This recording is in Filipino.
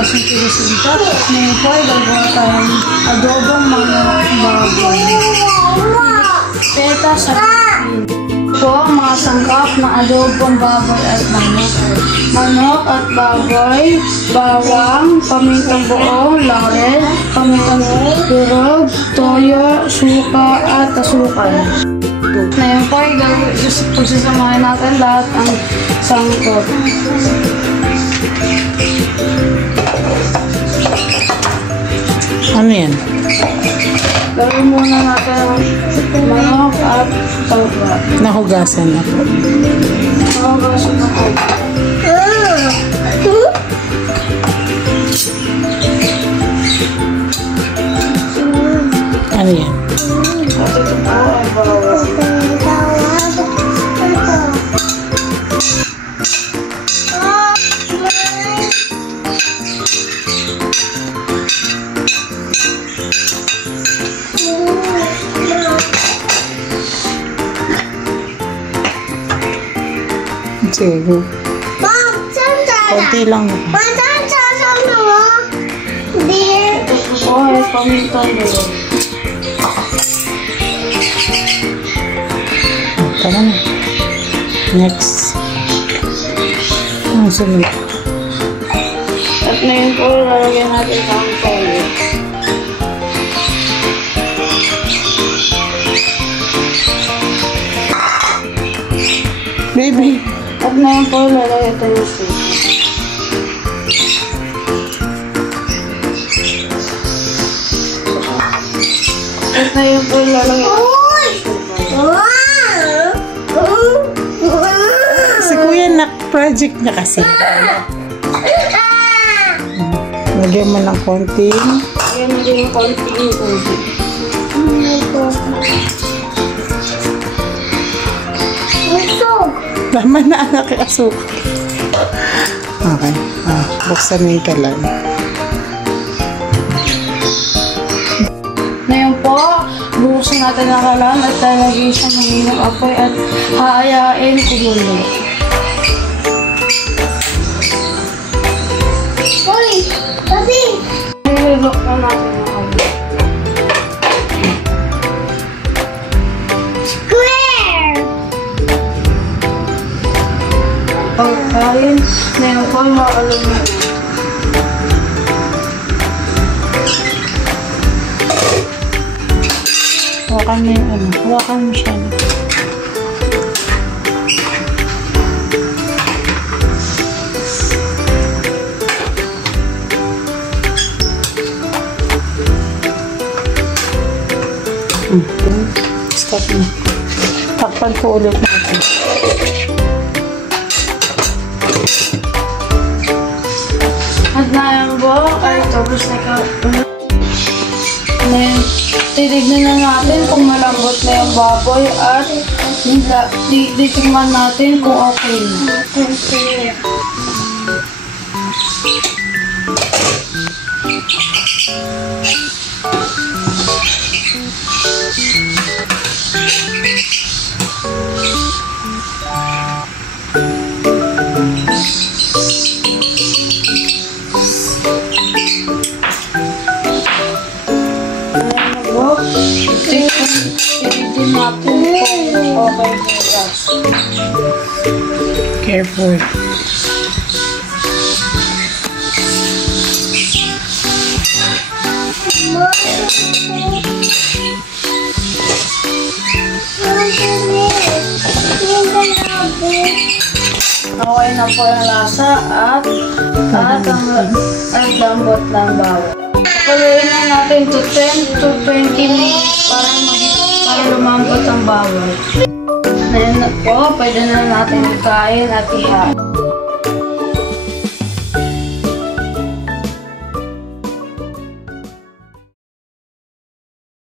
asin kirisinta. Ngayon po ay gagawa tayong adobong manok baboy. Peta sa pipin. Po ang mga sangkap na adobong baboy at manok. Manok at baboy, bawang, pamintang buo, laurel, pamintang durog, toyo, suka at asukal. Ngayon po ay pagsasamahin natin lahat ang sangkap. Ano yan? Gawin muna natin ang manok at tawga. Nahugasan na po. Nahugasan na po. Ano yan? At ito po ang bawang. Sige. Kunti lang. Ito po ay pamintang buo. Tara na. Next. Ang sunod. At ngayon po, lalagyan natin ang toyo. Baby. At ngayon po, lalagyan tayo ng suka. At ngayon po, lalagyan Si Kuya project niya kasi. Lagyan mo ng konting. Lagyan mo din yung konting tubig. Laman na anak yung asuk. Okay. Buksan mo yung kalan. Ngayon po, buksan natin ang kalan at lalagyan siya ng ilang apoy at haayain kumulo. Hoy! Kasi! Nilulok na natin ang apoy. Pagkain, ngayon po maalam na. Hawakan mo yung ano. Hawakan mo siya. Stop na. Takpan ko ulit natin. At ngayon po, ay tapos na ka. Ngayon, titignan na natin kung malambot na yung baboy at titignan natin kung okay na. Titignan natin kung okay na. Careful. Okay na po yung lasa at ang lambot ng bawang. Paluin na natin to 10 to 20 minutes para lumambot ang bawang. Ngayon na po, pwede na natin kain at ihain.